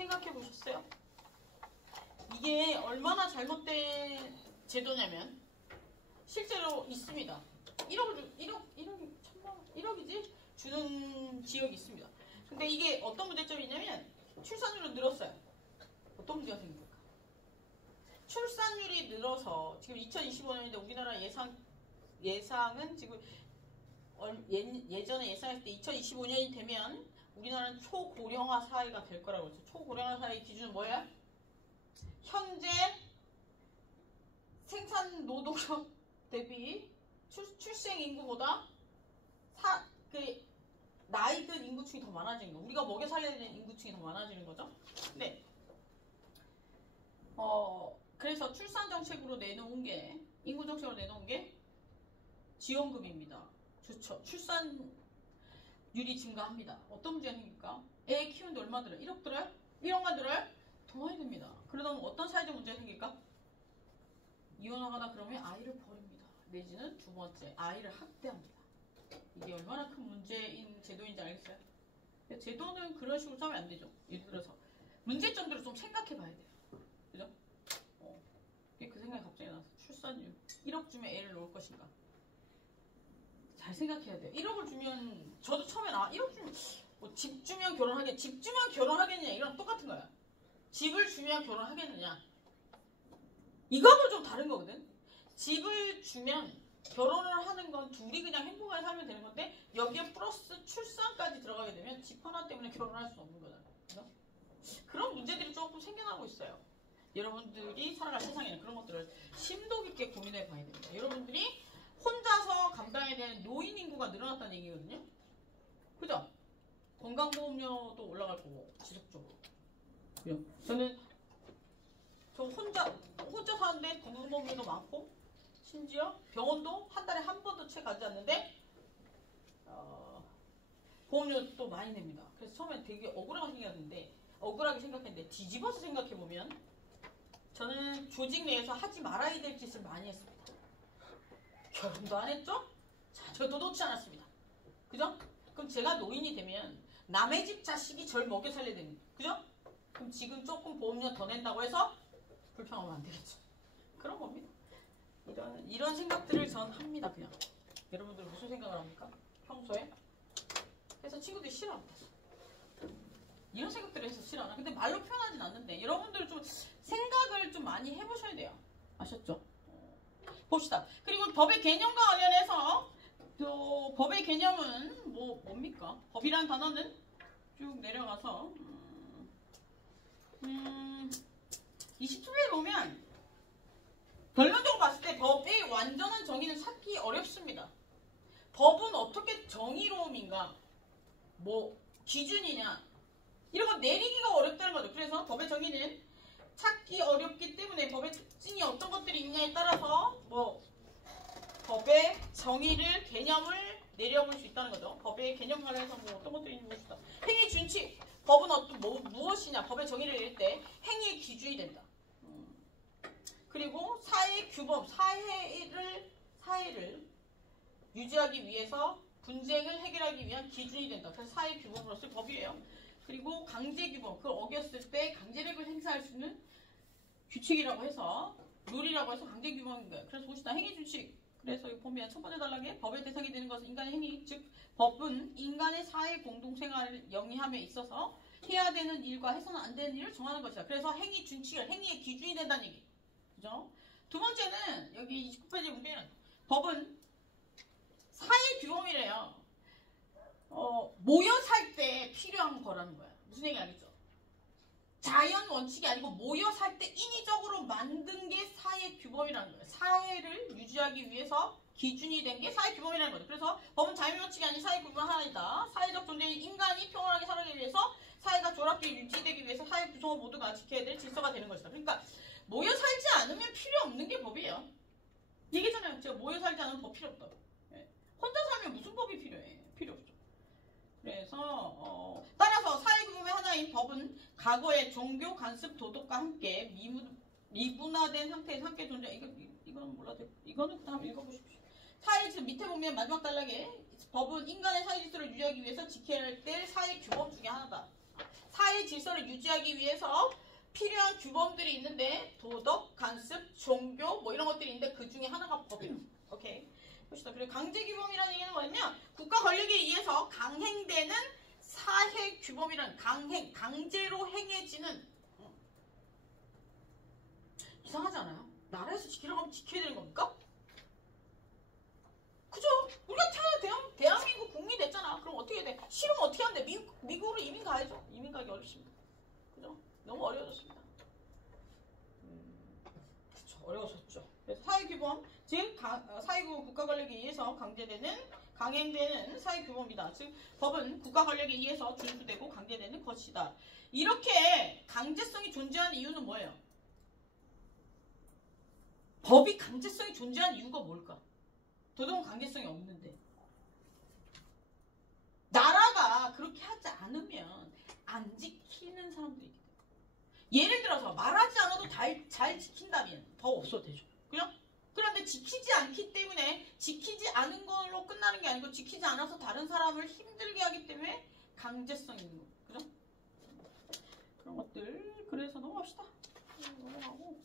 생각해 보셨어요? 이게 얼마나 잘못된 제도냐면 실제로 있습니다. 1억이지? 주는 지역이 있습니다. 근데 이게 어떤 문제점이 있냐면 출산율은 늘었어요. 어떤 문제가 생깁니까? 출산율이 늘어서 지금 2025년인데 우리나라 예상은 지금 예전에 예상했을 때 2025년이 되면 우리나라는 초고령화 사회가 될 거라고 했죠. 초고령화 사회의 기준은 뭐예요? 현재 생산 노동력 대비 출생 인구보다 나이 든 인구층이 더 많아지는 거. 우리가 먹여 살려야 되는 인구층이 더 많아지는 거죠. 네. 그래서 출산 정책으로 내놓은 게 인구 정책으로 내놓은 게 지원금입니다. 좋죠. 출산율이 증가합니다. 어떤 문제가 생깁니까? 애 키우는데 얼마 들어요? 1억 들어요? 1억만 들어요? 더 많이 듭니다. 그러다 보면 어떤 사회적 문제가 생길까? 이혼하거나 그러면 아이를 버립니다. 내지는 두 번째, 아이를 학대합니다. 이게 얼마나 큰 문제인 제도인지 알겠어요? 제도는 그런 식으로 짜면 안 되죠. 예를 들어서 문제점들을 좀 생각해 봐야 돼요. 그죠? 그 생각이 갑자기 나서 출산율 1억 주면 애를 놓을 것인가? 잘 생각해야 돼요. 1억을 주면 저도 처음에 1억 주면 뭐 집 주면 결혼하겠냐? 집 주면 결혼하겠냐? 이거랑 똑같은 거야. 집을 주면 결혼하겠느냐? 이거하고 좀 다른 거거든. 집을 주면 결혼을 하는 건 둘이 그냥 행복하게 살면 되는 건데 여기에 플러스 출산까지 들어가게 되면 집 하나 때문에 결혼할 수 없는 거잖아요. 그래서 그런 문제들이 조금 생겨나고 있어요. 여러분들이 살아갈 세상에는 그런 것들을 심도 깊게 고민해 봐야 됩니다. 여러분들이 혼자서 감당해야 되는 노인 인구가 늘어났다는 얘기거든요. 그죠? 건강보험료도 올라갈 거고 지속적으로. 저는 혼자 사는데 건강보험료도 많고 심지어 병원도 한 달에 한 번도 채 가지 않는데 보험료도 많이 냅니다. 그래서 처음엔 되게 억울하게 생각했는데 뒤집어서 생각해보면 저는 조직 내에서 하지 말아야 될 짓을 많이 했습니다. 결혼도 안 했죠? 자녀도 놓지 않았습니다. 그죠? 그럼 제가 노인이 되면 남의 집 자식이 절 먹여 살려야 됩니다. 그죠? 그럼 지금 조금 보험료 더 낸다고 해서 불평하면 안 되겠죠. 그런 겁니다. 이런 생각들을 전 합니다. 그냥 여러분들 무슨 생각을 합니까? 평소에? 그래서 친구들이 싫어합니다. 이런 생각들을 해서 싫어하나? 근데 말로 표현하진 않는데 여러분들 좀 생각을 좀 많이 해보셔야 돼요. 아셨죠? 봅시다. 그리고 법의 개념과 관련해서 또 법의 개념은 뭡니까? 법이라는 단어는 쭉 내려가서 20초에 보면 결론적으로 봤을 때 법의 완전한 정의는 찾기 어렵습니다. 법은 어떻게 정의로움인가? 기준이냐? 이런 거 내리기가 어렵다는 거죠. 그래서 법의 정의는 찾기 어렵기 때문에 법의 특징이 어떤 것들이 있냐에 따라서 법의 정의를 개념을 내려볼 수 있다는 거죠. 법의 개념 관련해서 어떤 것들이 있는지 봅시다. 행위 준칙. 법은 무엇이냐? 법의 정의를 내릴 때 행위의 기준이 된다. 그리고 사회 규범, 사회를 유지하기 위해서 분쟁을 해결하기 위한 기준이 된다. 그래서 사회 규범으로서의 법이에요. 그리고 강제 규범, 그걸 어겼을 때 강제력을 행사할 수 있는 규칙이라고 해서 룰이라고 해서 강제 규범인 거예요. 그래서 봅시다. 행위 준칙. 그래서 여기 보면 첫 번째 단락에 법의 대상이 되는 것은 인간의 행위, 즉 법은 인간의 사회 공동생활을 영위함에 있어서 해야 되는 일과 해서는 안 되는 일을 정하는 것이다. 그래서 행위 준칙을 행위의 기준이 된다는 얘기. 그죠? 두 번째는 여기 29페이지에 보면 법은 사회 규범이래요. 모여 살 때 필요한 거라는 거야. 무슨 얘기 알겠죠? 자연 원칙이 아니고 모여 살 때 인위적으로 만든 게 사회 규범이라는 거예요. 사회를 유지하기 위해서 기준이 된 게 사회 규범이라는 거죠. 그래서 법은 자연 원칙이 아닌 사회 규범 하나이다. 사회적 존재인 인간이 평온하게 살아가기 위해서 사회가 조락되게 유지되기 위해서 사회 구성원 모두가 지켜야 될 질서가 되는 것이다. 그러니까 모여 살지 않으면 필요 없는 게 법이에요. 얘기잖아요. 제가 모여 살지 않으면 법 필요 없다. 혼자 살면 무슨 법이 필요해? 필요 없죠. 그래서 따라서 사회규범의 하나인 법은 과거의 종교, 관습, 도덕과 함께 미분화된 상태에서 함께 존재. 이거는 몰라도 이거는 다음 읽어보십시오. 사회질서 밑에 보면 마지막 단락에 법은 인간의 사회질서를 유지하기 위해서 지켜야 될 사회규범 중에 하나다. 사회 질서를 유지하기 위해서 필요한 규범들이 있는데 도덕, 간습, 종교 뭐 이런 것들이 있는데 그 중에 하나가 법이에요. 오케이. 봅시다. 그리고 강제규범이라는 얘기는 뭐냐면 국가 권력에 의해서 강행되는 사회 규범이란 강제로 행해지는 이상하지 않아요? 나라에서 지키라고 하면 지켜야 되는 겁니까? 그죠? 우리가 태어나 대한민국 국민이 됐잖아. 그럼 어떻게 돼? 싫으면 어떻게 하는데? 미국으로 이민 가야죠. 이민 가기 어렵습니다. 그죠? 너무 어려워졌습니다. 그쵸, 어려워졌죠. 그래서 사회규범, 즉 사회규범 국가 권력에 의해서 강행되는 사회규범이다. 즉 법은 국가 권력에 의해서 준수되고 강제되는 것이다. 이렇게 강제성이 존재하는 이유는 뭐예요? 법이 강제성이 존재하는 이유가 뭘까? 도덕은 강제성이 없는데 나라가 그렇게 하지 않으면 안 지키는 사람들이 있기 때문에 예를 들어서 말하지 않아도 잘 지킨다면 법 없어도 되죠. 그냥? 그런데 지키지 않기 때문에 지키지 않은 걸로 끝나는 게 아니고 지키지 않아서 다른 사람을 힘들게 하기 때문에 강제성이 있는 거예요. 그죠? 그런 것들 그래서 넘어갑시다. 넘어가고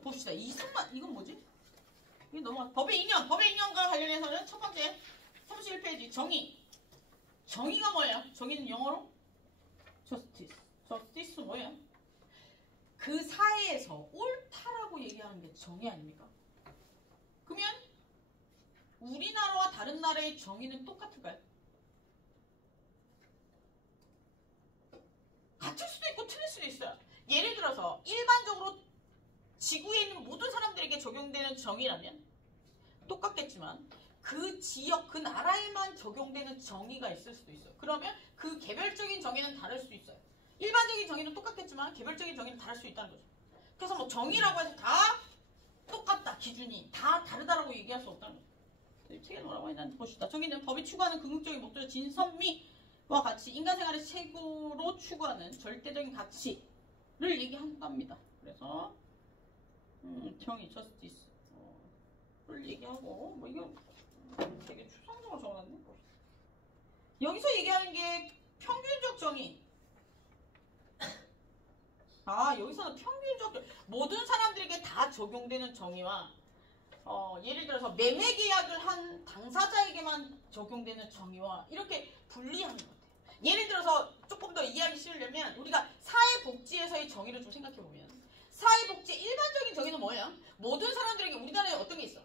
봅시다. 이건 뭐지? 이게 넘어가. 법의 인연과 관련해서는 첫 번째 31페이지 정의가 뭐예요? 정의는 영어로 justice 뭐예요? 그 사회에서 옳다라고 얘기하는 게 정의 아닙니까? 그러면 우리나라와 다른 나라의 정의는 똑같을까요? 같을 수도 있고 틀릴 수도 있어요. 예를 들어서 일반적으로 지구에 있는 모든 사람들에게 적용되는 정의라면 똑같겠지만 그 지역, 그 나라에만 적용되는 정의가 있을 수도 있어요. 그러면 그 개별적인 정의는 다를 수 있어요. 일반적인 정의는 똑같겠지만 개별적인 정의는 다를 수 있다는 거죠. 그래서 뭐 정의라고 해서 다 똑같다, 기준이 다 다르다라고 얘기할 수 없다는 거죠. 책에 뭐라고 했는지 봅시다. 정의는 법이 추구하는 긍정적인 목적 진선미와 같이 인간생활의 최고로 추구하는 절대적인 가치를 얘기한답니다. 그래서 정의, 저스티스 를 얘기하고 뭐 이거 되게 추상적으로 적어놨네. 여기서 얘기하는 게 평균적 정의. 여기서는 평균적 모든 사람들에게 다 적용되는 정의와 예를 들어서 매매 계약을 한 당사자에게만 적용되는 정의와 이렇게 분리하는 것 같아요. 예를 들어서 조금 더 이해하기 쉬우려면 우리가 사회복지에서의 정의를 좀 생각해보면 사회복지의 일반적인 정의는 뭐예요? 모든 사람들에게 우리나라에 어떤 게 있어?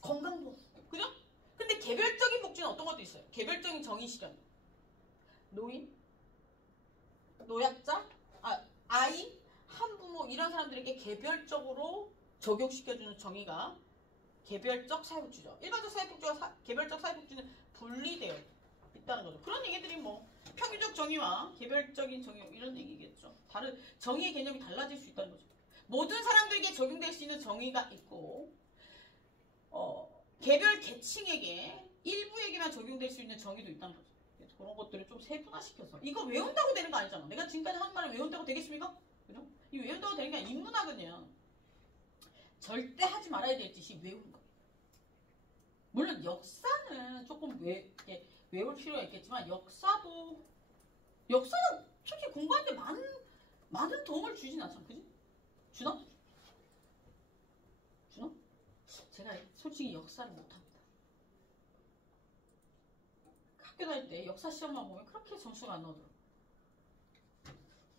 건강보험. 그죠? 근데 개별적인 복지는 어떤 것도 있어요? 개별적인 정의 실현. 노인, 노약자, 아이, 한부모 이런 사람들에게 개별적으로 적용시켜주는 정의가 개별적 사회복지죠. 일반적 사회복지와 개별적 사회복지는 분리되어 있다는 거죠. 그런 얘기들이 뭐 평균적 정의와 개별적인 정의 이런 얘기겠죠. 다른 정의의 개념이 달라질 수 있다는 거죠. 모든 사람들에게 적용될 수 있는 정의가 있고 개별 계층에게 일부에게만 적용될 수 있는 정의도 있다는 거죠. 그래서 그런 것들을 좀 세분화시켜서 이거 외운다고 되는 거 아니잖아. 내가 지금까지 한 말을 외운다고 되겠습니까? 그죠? 이 외운다고 되는 게 아니라 인문학은요. 절대 하지 말아야 될 짓이 외우는 거예요. 물론 역사는 조금 외울 필요가 있겠지만 역사는 솔직히 공부하는데 많은 도움을 주진 않잖아. 그지? 주나? 제가 솔직히 역사를 못합니다. 학교 다닐 때 역사 시험만 보면 그렇게 점수가 안 나오더라고요.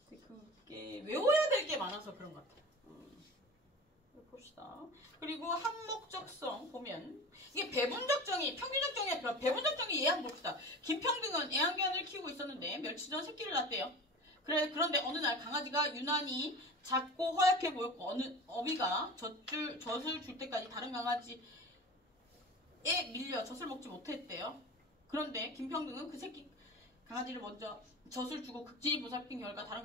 그게 외워야 될 게 많아서 그런 것 같아요. 봅시다. 그리고 항목적성 보면 이게 배분적 정의, 평균적 정의와 배분적 정의 이해 한번 봅시다. 김평등은 애완견을 키우고 있었는데 며칠 전 새끼를 낳았대요. 그런데 어느 날 강아지가 유난히 작고 허약해 보였고 어느 어미가 젖을 줄 때까지 다른 강아지에 밀려 젖을 먹지 못했대요. 그런데 김평등은 그 새끼 강아지를 먼저 젖을 주고 극진히 보살핀 결과 다른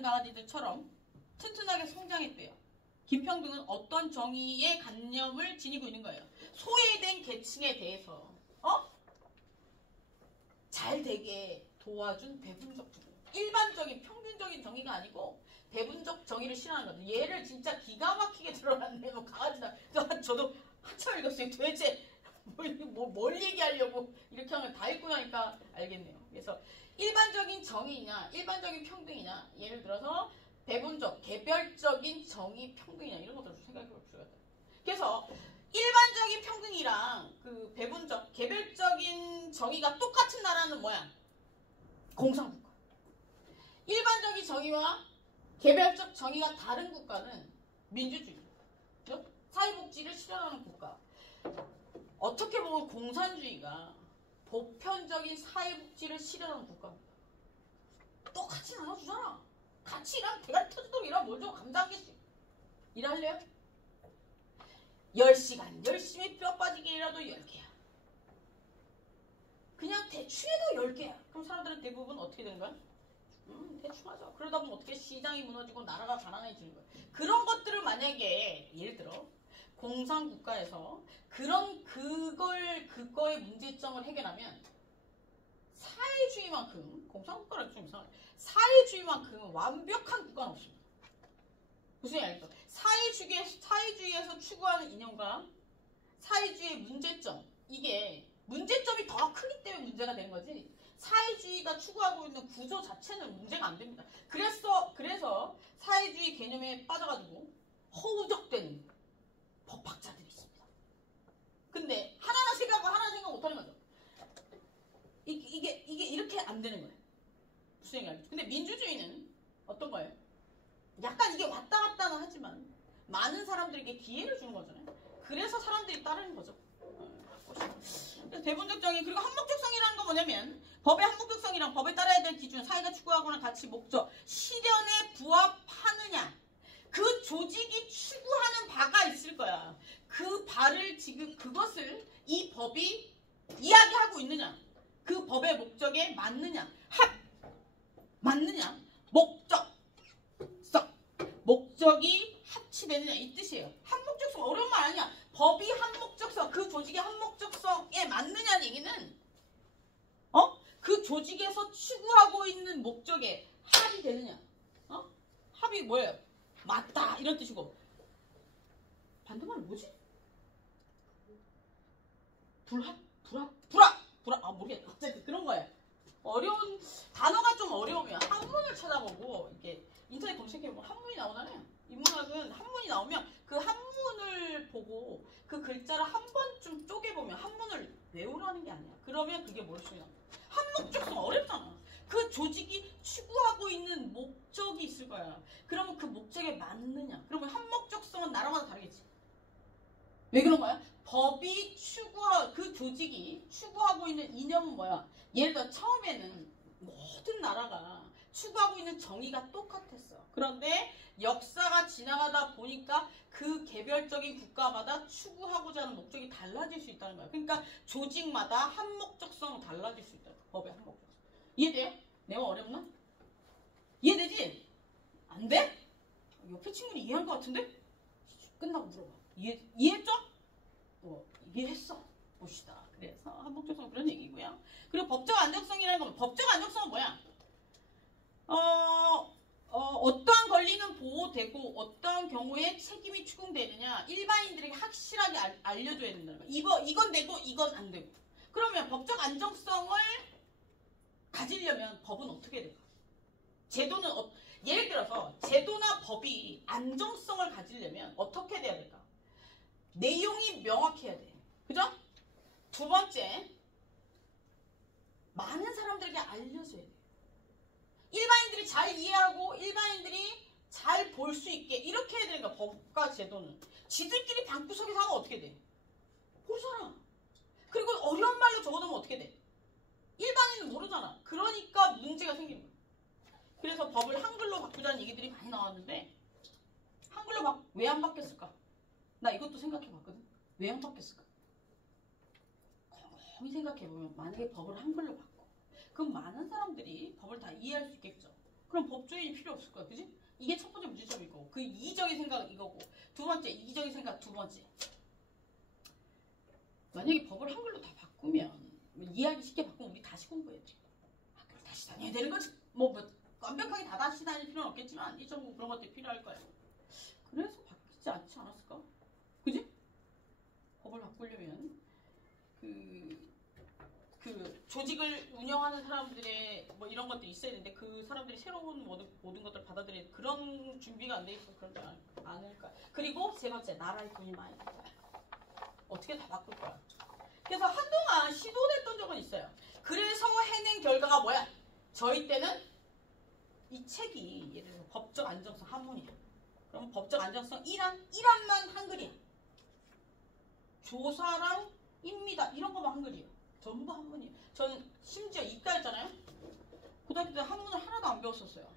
강아지들처럼 튼튼하게 성장했대요. 김평등은 어떤 정의의 관념을 지니고 있는 거예요? 소외된 계층에 대해서 잘 되게 도와준 배분적 정의. 일반적인 평균적인 정의가 아니고 배분적 정의를 실현하는 거죠. 얘를 진짜 기가 막히게 들어갔네. 뭐 강아지나 저도 한참 읽었어요. 도대체 뭘 얘기하려고 이렇게 하면 다 읽고 나니까 알겠네요. 그래서 일반적인 정의냐, 일반적인 평등이냐, 예를 들어서 배분적, 개별적인 정의 평등이냐 이런 것들을 생각해 볼 필요가 있다. 그래서 일반적인 평등이랑 그 배분적, 개별적인 정의가 똑같은 나라는 뭐야? 공산국가. 일반적인 정의와 개별적 정의가 다른 국가는 민주주의. 그렇죠? 사회복지를 실현하는 국가. 어떻게 보면 공산주의가 보편적인 사회복지를 실현하는 국가입니다. 똑같이 나눠주잖아. 같이 일하면 대가리 터지도록 일하면 뭘 좀 감당 한 개씩. 일할래요? 10시간 열심히 뼈 빠지게 일해도 10개야. 그냥 대충 해도 10개야. 그럼 사람들은 대부분 어떻게 되는 거야? 대충 하죠. 그러다 보면 어떻게 시장이 무너지고 나라가 가난해지는 거야. 그런 것들을 만약에 예를 들어 공산국가에서 그거의 문제점을 해결하면 사회주의만큼 공산국가는 좀 이상해. 사회주의만큼 완벽한 국가는 없습니다. 무슨 얘기죠? 사회주의에서 추구하는 이념과 사회주의의 문제점, 이게 문제점이 더 크기 때문에 문제가 되는 거지. 사회주의가 추구하고 있는 구조 자체는 문제가 안 됩니다. 그래서 사회주의 개념에 빠져가지고 허우적대는 법학자들이 있습니다. 근데 하나하나 생각하고 하나하나 생각 못하는 거죠. 이게 이렇게 안 되는 거예요. 무슨 얘기할지. 근데 민주주의는 어떤 거예요? 약간 이게 왔다 갔다 하지만 많은 사람들에게 기회를 주는 거잖아요. 그래서 사람들이 따르는 거죠. 그래서 대본적 정의, 그리고 한목적성이라는 건 뭐냐면 법의 한목적성이랑 법에 따라야 될 기준, 사회가 추구하거나 가치, 목적, 실현에 부합하느냐, 그 조직이 추구하는 바가 있을 거야. 그 바를 지금 그것을 이 법이 이야기하고 있느냐, 그 법의 목적에 맞느냐, 맞느냐, 목적이 합치되느냐 이 뜻이에요. 한목적성 어려운 말 아니야. 법이 한목적성, 그 조직의 한목적성에 맞느냐는 얘기는 그 조직에서 추구하고 있는 목적에 합이 되느냐. 합이 뭐예요? 맞다 이런 뜻이고, 반대말은 뭐지? 불합? 모르겠다. 어쨌든 그런 거예요. 어려운 단어가 좀 어려우면 한문을 찾아보고 이렇게 인터넷 검색해보면 한문이 나오잖아요. 인문학은 한문이 나오면 그 한문을 보고 그 글자를 한 번쯤 쪼개보면 한문을 외우라는 게 아니야. 그러면 그게 뭘 수냐? 한목적성 어렵잖아. 그 조직이 추구하고 있는 목적이 있을 거야. 그러면 그 목적에 맞느냐? 그러면 한목적성은 나라마다 다르겠지. 왜 그런 거야? 법이 그 조직이 추구하고 있는 이념은 뭐야? 예를 들어 처음에는 모든 나라가 추구하고 있는 정의가 똑같았어. 그런데 역사가 지나가다 보니까 그 개별적인 국가마다 추구하고자 하는 목적이 달라질 수 있다는 거야. 그러니까 조직마다 한목적성은 달라질 수 있다. 법의 한목적성. 이해돼요? 내가 어렵나? 이해되지? 안 돼? 옆에 친구는 이해할 것 같은데? 끝나고 물어봐. 이해했죠? 이해했어. 봅시다. 그래서 한목적성 그런 얘기고요. 그리고 법적 안정성이라는 건, 법적 안정성은 뭐야? 어떠한 권리는 보호되고 어떠한 경우에 책임이 추궁되느냐, 일반인들에게 확실하게 알려줘야 된다는 거야. 이건 되고 이건 안 되고. 그러면 법적 안정성을 가지려면 법은 어떻게 될까? 제도는 예를 들어서 제도나 법이 안정성을 가지려면 어떻게 돼야 될까? 내용이 명확해야 돼. 그죠? 두 번째, 많은 사람들에게 알려줘야 돼. 일반인들이 잘 이해하고 일반인들이 잘 볼 수 있게 이렇게 해야 되는 거야. 법과 제도는. 지들끼리 방구석에서 하면 어떻게 돼? 모르잖아. 그리고 어려운 말로 적어놓으면 어떻게 돼? 일반인은 모르잖아. 그러니까 문제가 생기는 거야. 그래서 법을 한글로 바꾸자는 얘기들이 많이 나왔는데, 한글로 왜 안 바뀌었을까? 나 이것도 생각해봤거든. 왜 안 바뀌었을까? 곰곰이 생각해보면 만약에 법을 한글로 바꿔, 그럼 많은 사람들이 법을 다 이해할 수 있겠죠. 그럼 법조인이 필요 없을 거야. 그지? 이게 첫 번째 문제점이고, 그 이기적인 생각 이거고, 두 번째 이기적인 생각 두 번째. 만약에 법을 한글로 다 바꾸면, 이해하기 쉽게 바꾸면 우리 다시 공부해야 돼. 학교를 다시 다녀야 되는 거지. 완벽하게 다 다시 다닐 필요는 없겠지만 이 정도 그런 것들이 필요할 거예요. 그래서 바뀌지 않지 않았을까? 그지? 법을 바꾸려면 조직을 운영하는 사람들의 뭐 이런 것들이 있어야 되는데 그 사람들이 새로운 모든 것들을 받아들일 그런 준비가 안 돼 있어서 그러지 않을까. 그리고 세 번째, 나라에 돈이 많이 들 거야. 어떻게 다 바꿀 거야. 그래서 한동안 시도했던 적은 있어요. 그래서 해낸 결과가 뭐야? 저희 때는 이 책이 예를 들어서 법적 안정성 한문이야. 그럼 법적 안정성 1안만 한글이야. 조사랑 입니다. 이런 거만 한글이에요. 전부 한문이에요. 전 심지어 이과였잖아요. 고등학교 때 한문을 하나도 안 배웠었어요.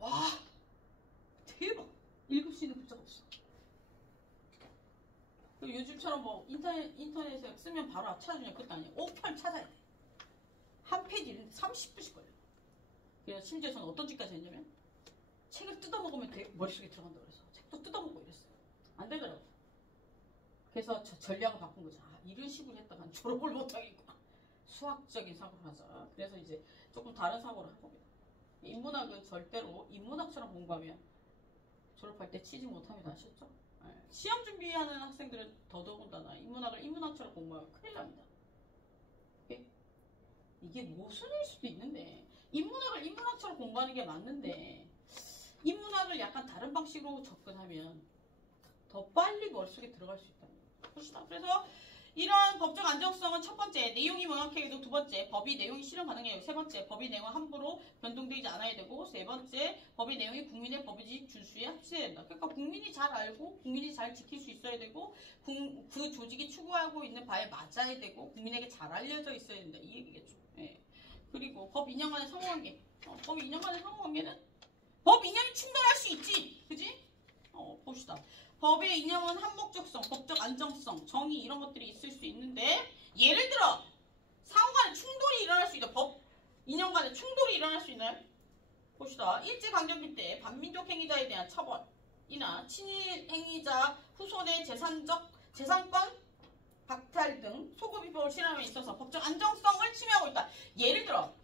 와, 대박. 읽을 수 있는 글자가 없어. 요즘처럼 뭐 인터넷에 쓰면 바로 찾아주냐 그것도 아니에요. 5편 찾아야 돼. 한 페이지 30분씩 걸려. 그래서 심지어 저는 어떤 짓까지 했냐면 책을 뜯어먹으면 머릿속에 들어간다고 그래서 책도 뜯어먹고 이랬어요. 안 되더라고. 그래서 전략을 바꾼 거죠. 아, 이런 식으로 했다간 졸업을 못하겠구나. 수학적인 사고를 하자. 그래서 이제 조금 다른 사고를 한 겁니다. 인문학은 절대로 인문학처럼 공부하면 졸업할 때 치지 못합니다. 아셨죠? 네. 시험 준비하는 학생들은 더더군다나 인문학을 인문학처럼 공부하면 큰일 납니다. 이게 모순일 수도 있는데 인문학을 인문학처럼 공부하는 게 맞는데 인문학을 약간 다른 방식으로 접근하면 더 빨리 머릿속에 들어갈 수 있다는 거죠. 그래서 이러한 법적 안정성은 첫 번째, 내용이 명확해야 되고 두 번째, 법이 내용이 실현 가능해야 되고 세 번째, 법의 내용은 함부로 변동되지 않아야 되고 세 번째, 법의 내용이 국민의 법의식 준수에 합치해야 된다. 그러니까 국민이 잘 알고 국민이 잘 지킬 수 있어야 되고 그 조직이 추구하고 있는 바에 맞아야 되고 국민에게 잘 알려져 있어야 된다. 이 얘기겠죠. 예. 그리고 법 인형 간의 상호관계. 법 인형 간의 상호관계는 법 인형이 충돌할 수 있지. 그지? 봅시다. 법의 이념은 한목적성, 법적 안정성, 정의 이런 것들이 있을 수 있는데 예를 들어 상호간에 충돌이 일어날 수 있다. 법 이념 간에 충돌이 일어날 수 있나요? 봅시다. 일제강점기 때 반민족 행위자에 대한 처벌이나 친일 행위자 후손의 재산권 박탈 등 소급입법을 실행함에 있어서 법적 안정성을 침해하고 있다. 예를 들어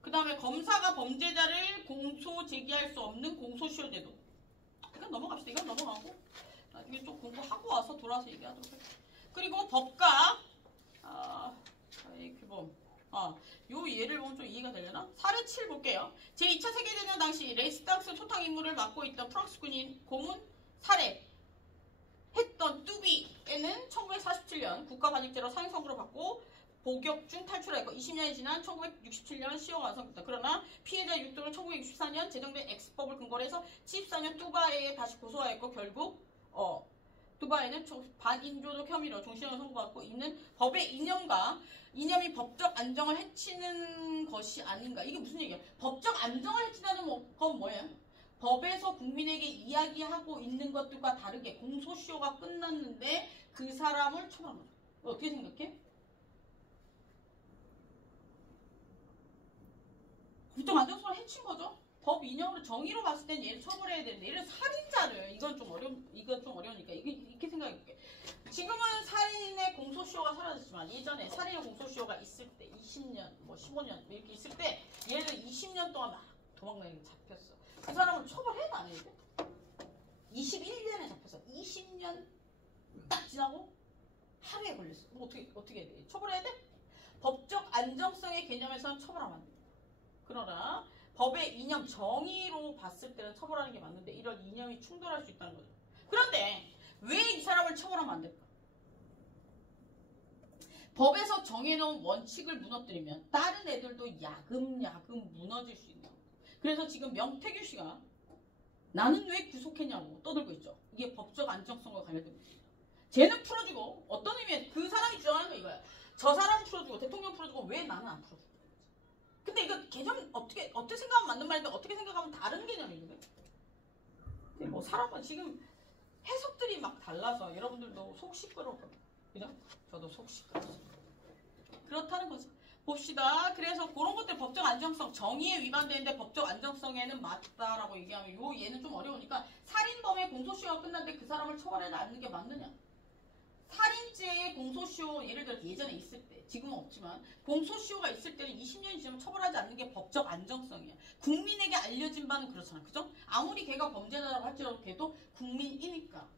그 다음에 검사가 범죄자를 공소 제기할 수 없는 공소시효 제도. 이건 넘어갑시다. 이건 넘어가고 이게 좀 공부하고 와서 돌아서 얘기하도록 할게요. 그리고 법과 규범. 요 예를 보면 좀 이해가 되려나? 사례 7 볼게요. 제2차 세계대전 당시 레지스탕스 초탕 임무를 맡고 있던 프랑스 군인 고문 살해했던 뚜비에는 1947년 국가반익죄로 사형 선고를 받고 복역 중 탈출하였고 20년이 지난 1967년 시효가 완성됐다. 그러나 피해자 6등은 1964년 제정된 X법을 근거로 해서 74년 뚜바에에 다시 고소하였고 결국 뚜바에는 반인조적 혐의로 종신형을 선고받고 이는 법의 이념이 법적 안정을 해치는 것이 아닌가. 이게 무슨 얘기야? 법적 안정을 해치다는 건 뭐예요? 법에서 국민에게 이야기하고 있는 것들과 다르게 공소시효가 끝났는데 그 사람을 처벌한 거죠. 어떻게 생각해? 법적 안정성을 해친 거죠. 법 이념으로 정의로 봤을 땐 얘를 처벌해야 되는데 얘를 살인자를 이건 좀 어려우니까 이렇게 생각해볼게. 지금은 살인의 공소시효가 사라졌지만 예전에 살인의 공소시효가 있을 때 20년, 뭐 15년 이렇게 있을 때 얘를 20년 동안 막 도망다니게 잡혔어. 그 사람을 처벌해도 안 해야 돼? 21년에 잡혔어. 20년 딱 지나고 하루에 걸렸어. 뭐 어떻게 해야 돼? 처벌해야 돼? 법적 안정성의 개념에서는 처벌하면 안 돼. 그러나 법의 이념 정의로 봤을 때는 처벌하는 게 맞는데 이런 이념이 충돌할 수 있다는 거죠. 그런데 왜 이 사람을 처벌하면 안 될까? 법에서 정해놓은 원칙을 무너뜨리면 다른 애들도 야금야금 무너질 수 있는 거예요. 그래서 지금 명태규 씨가 나는 왜 구속했냐고 떠들고 있죠. 이게 법적 안정성과 관련된 문제입니다. 쟤는 풀어주고 어떤 의미에서 그 사람이 주장하는 거 이거야. 저 사람 풀어주고 대통령 풀어주고 왜 나는 안 풀어줘? 근데 이거 개념 어떻게 생각하면 맞는 말인데 어떻게 생각하면 다른 개념이거든. 근데 뭐 사람은 지금 해석들이 막 달라서 여러분들도 속 시끄러울 겁니다. 그죠? 저도 속 시끄러워요. 그렇다는 거죠. 봅시다. 그래서 그런 것들 법적 안정성, 정의에 위반되는데 법적 안정성에는 맞다라고 얘기하면 얘는 좀 어려우니까 살인범의 공소시효가 끝났는데 그 사람을 처벌하지 않는 게 맞느냐? 살인죄의 공소시효 예를 들어 예전에 있을 때 지금은 없지만 공소시효가 있을 때는 20년이 지나면 처벌하지 않는 게 법적 안정성이야. 국민에게 알려진 바는 그렇잖아. 그죠? 아무리 걔가 범죄자라고 할지라도 걔도 국민이니까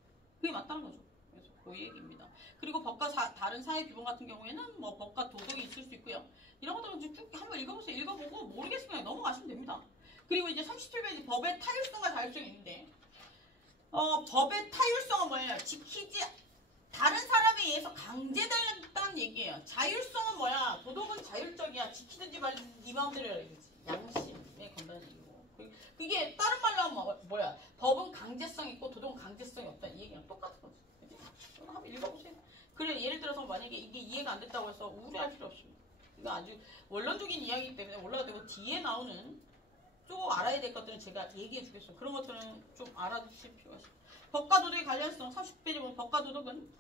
그게 맞다는 거죠. 그래서 그 얘기입니다. 그리고 법과 다른 사회 규범 같은 경우에는 뭐 법과 도덕이 있을 수 있고요. 이런 것들은 쭉 한번 읽어보세요. 읽어보고 모르겠으면 그냥 넘어가시면 됩니다. 그리고 이제 37페이지 법의 타율성과 자율성이 있는데 법의 타율성은 뭐예요? 지키지 다른 사람에 의해서 강제된다는 얘기예요. 자율성은 뭐야? 도덕은 자율적이야. 지키든지 말든지 네 마음대로 해라 이거지. 양심에 건다는 얘기고. 그게 다른 말로 하면 뭐야? 법은 강제성이 있고 도덕은 강제성이 없다. 이 얘기랑 똑같은 거지. 그치? 한번 읽어보세요. 그래 예를 들어서 만약에 이게 이해가 안 됐다고 해서 우울해할 필요 없습니다. 이거 아주 원론적인 이야기이기 때문에 올라가 되고 뒤에 나오는 좀 알아야 될 것들은 제가 얘기해 주겠어요. 그런 것들은 좀 알아두실 필요가 있어요. 법과 도덕의 관련성 30페이지 보면 법과 도덕은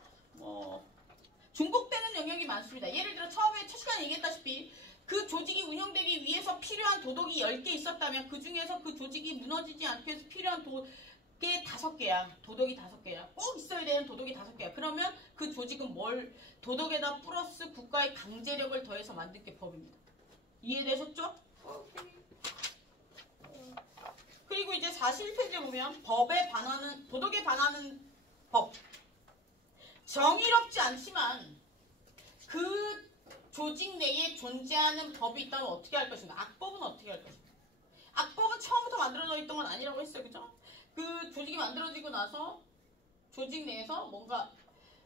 중복되는 영역이 많습니다. 예를 들어 처음에 첫 시간에 얘기했다시피 그 조직이 운영되기 위해서 필요한 도덕이 10개 있었다면 그 중에서 그 조직이 무너지지 않기 위해서 필요한 도덕이 5개야. 도덕이 5개야. 꼭 있어야 되는 도덕이 5개야. 그러면 그 조직은 도덕에다 플러스 국가의 강제력을 더해서 만든 게 법입니다. 이해되셨죠? 그리고 이제 41페이지에 보면 도덕에 반하는 법. 정의롭지 않지만 그 조직 내에 존재하는 법이 있다면 어떻게 할 것인가? 악법은 어떻게 할 것인가? 악법은 처음부터 만들어져 있던 건 아니라고 했어요. 그죠? 그 조직이 만들어지고 나서 조직 내에서 뭔가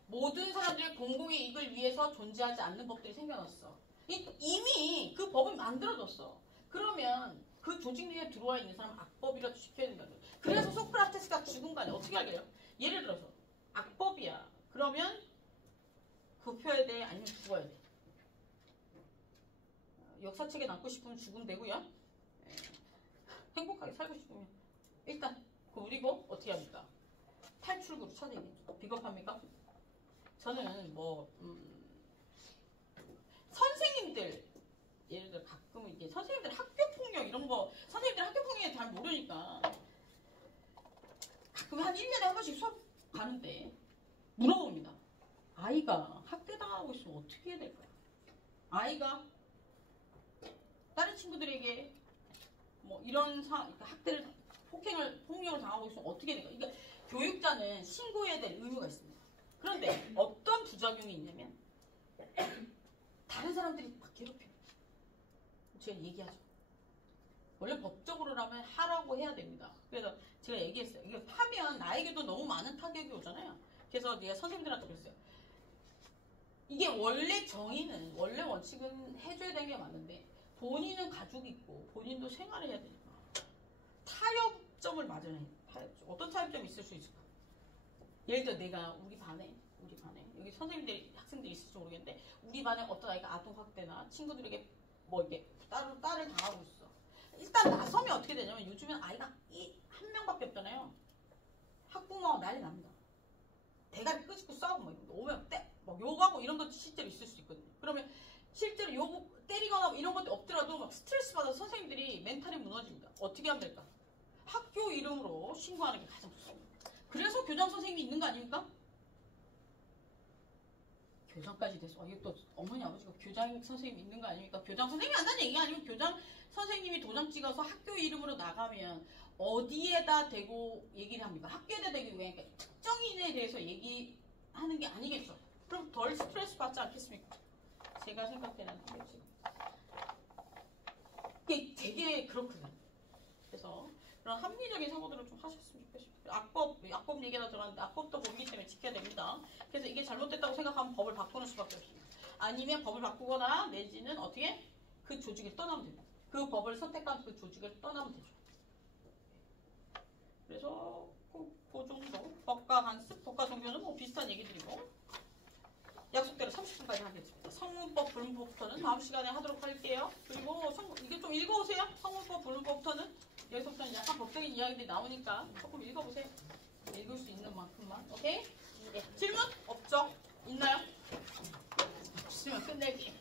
모든 사람들의 공공의 이익을 위해서 존재하지 않는 법들이 생겨났어. 이미 그 법은 만들어졌어. 그러면 그 조직 내에 들어와 있는 사람 악법이라도 시켜야 된다는 거예요. 그래서 소크라테스가 죽은 거 아니야. 어떻게 하게요? 예를 들어서 악법이야. 그러면 굽혀야 돼? 아니면 죽어야 돼? 역사책에 남고 싶으면 죽으면 되고요. 행복하게 살고 싶으면 일단 그리고 어떻게 합니까? 탈출구로 찾아야겠죠. 비겁합니까? 저는 선생님들 예를 들어 가끔은 이게 선생님들 학교폭력 이런 거 선생님들 학교폭력에 잘 모르니까 가끔 한 1년에 한 번씩 수업 가는데 물어봅니다. 아이가 학대당하고 있으면 어떻게 해야 될까요? 아이가 다른 친구들에게 이런 학대를 폭력을 당하고 있으면 어떻게 해야 될까요? 그러니까 교육자는 신고해야 될 의무가 있습니다. 그런데 어떤 부작용이 있냐면 다른 사람들이 막 괴롭혀요. 제가 얘기하죠. 원래 법적으로라면 하라고 해야 됩니다. 그래서 제가 얘기했어요. 이거 하면 나에게도 너무 많은 타격이 오잖아요. 그래서 내가 선생님들한테 그랬어요. 이게 원래 정의는 원래 원칙은 해줘야 되는 게 맞는데 본인은 가족이 있고 본인도 생활을 해야 되니까 타협점을 맞아야 해요. 타협점. 어떤 타협점이 있을 수 있을까? 예를 들어 내가 우리 반에 여기 선생님들 학생들이 있을지 모르겠는데 우리 반에 어떤 아이가 아동학대나 친구들에게 이렇게 딸을 당하고 있어. 일단 나서면 어떻게 되냐면 요즘엔 아이가 한 명밖에 없잖아요. 학부모가 난리 납니다. 대가리 끄집고 싸우고 오면 욕하고 이런 것도 실제로 있을 수 있거든요. 그러면 실제로 때리거나 이런 것도 없더라도 막 스트레스 받아서 선생님들이 멘탈이 무너집니다. 어떻게 하면 될까? 학교 이름으로 신고하는 게 가장 좋습니다. 그래서 교장 선생님이 있는 거 아닙니까? 교장까지 돼서 이것도 어머니 아버지가 교장 선생님이 있는 거 아닙니까? 교장 선생님이 한다는 얘기가 아니고 교장 선생님이 도장 찍어서 학교 이름으로 나가면 어디에다 대고 얘기를 합니까? 학교에다 대고 그러니까 특정인에 대해서 얘기하는 게 아니겠죠. 그럼 덜 스트레스 받지 않겠습니까? 제가 생각되는 거지. 이게 되게 그렇거든요. 그래서 그런 합리적인 사고들을 좀 하셨으면 좋겠습니다. 악법 얘기가 들어갔는데 악법도 법이기 때문에 지켜야 됩니다. 그래서 이게 잘못됐다고 생각하면 법을 바꾸는 수밖에 없습니다. 아니면 법을 바꾸거나 내지는 어떻게 그 조직을 떠나면 됩니다. 그 법을 선택한 그 조직을 떠나면 되죠. 그래서 그 정도 법과 간습, 법과 종교는 비슷한 얘기들이고 약속대로 30분까지 하겠습니다. 성문법, 불문법부터는 다음 시간에 하도록 할게요. 그리고 이게 좀 읽어오세요. 성문법, 불문법부터는 여기서부터는 약간 법적인 이야기들이 나오니까 조금 읽어보세요. 읽을 수 있는 만큼만. 오케이? 예. 질문? 없죠? 있나요? 없으면 끝낼게요.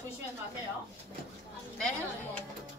조심해서 하세요. 네.